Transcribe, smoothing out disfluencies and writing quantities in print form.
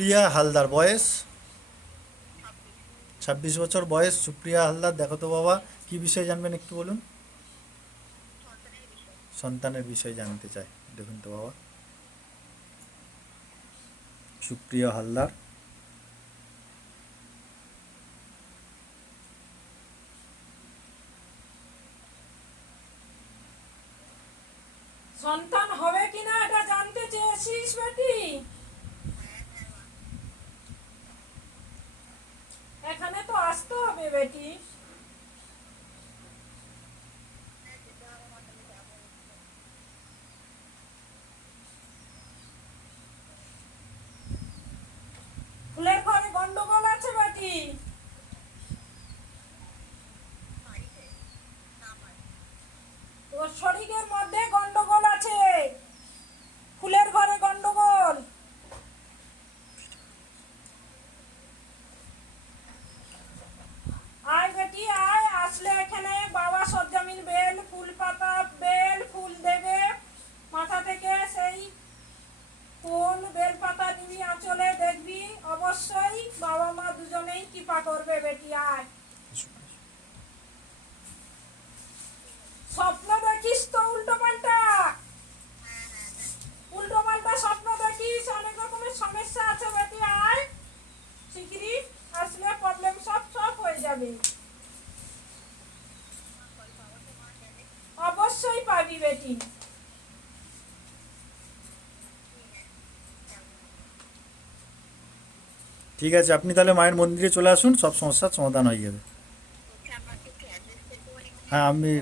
সুপ্রিয়া হালদার, বয়স? 26 বছর বয়স। সুপ্রিয়া হালদার, দেখো তো বাবা, কি বিষয় জানবেন একটু বলুন। সন্তানের বিষয় জানতে চাই, দেখুন তো বাবা। সুপ্রিয়া হালদার। সন্তান হবে কিনা এটা জানতে চেয়েছিস বেটি? এখানে তো আসতে হবে বেটি। ফুলের ঘরে গন্ডগোল আছে বেটি। তোর শরীরের মধ্যে গন্ডগোল আছে, ফুলের ঘরে গন্ডগোল। আয় বেটি আয়, আসলে এখানে বাবা সজ্জামিন বেল ফুল পাতা বেল ফুল দেবে মাথা থেকে, সেই ফুল বেল পাতা নিবি আঁচলে, দেখবি অবশ্যই বাবা মা দুজনেই কৃপা করবে বেটি। আয়। স্বপ্ন দেখিস তো উল্টো পাল্টা? উল্টো পাল্টা স্বপ্ন দেখিস, অনেক রকমের সমস্যা আছে বেটি। আয় শিগগিরই আসলে প্রবলেম সব সব হয়ে যাবে। অবশ্যই পাবি বেটি। ঠিক আছে, আপনি তাহলে মায়ের মন্দিরে চলে আসুন, সব সমস্যার সমাধান হয়ে যাবে। হ্যাঁ, আমি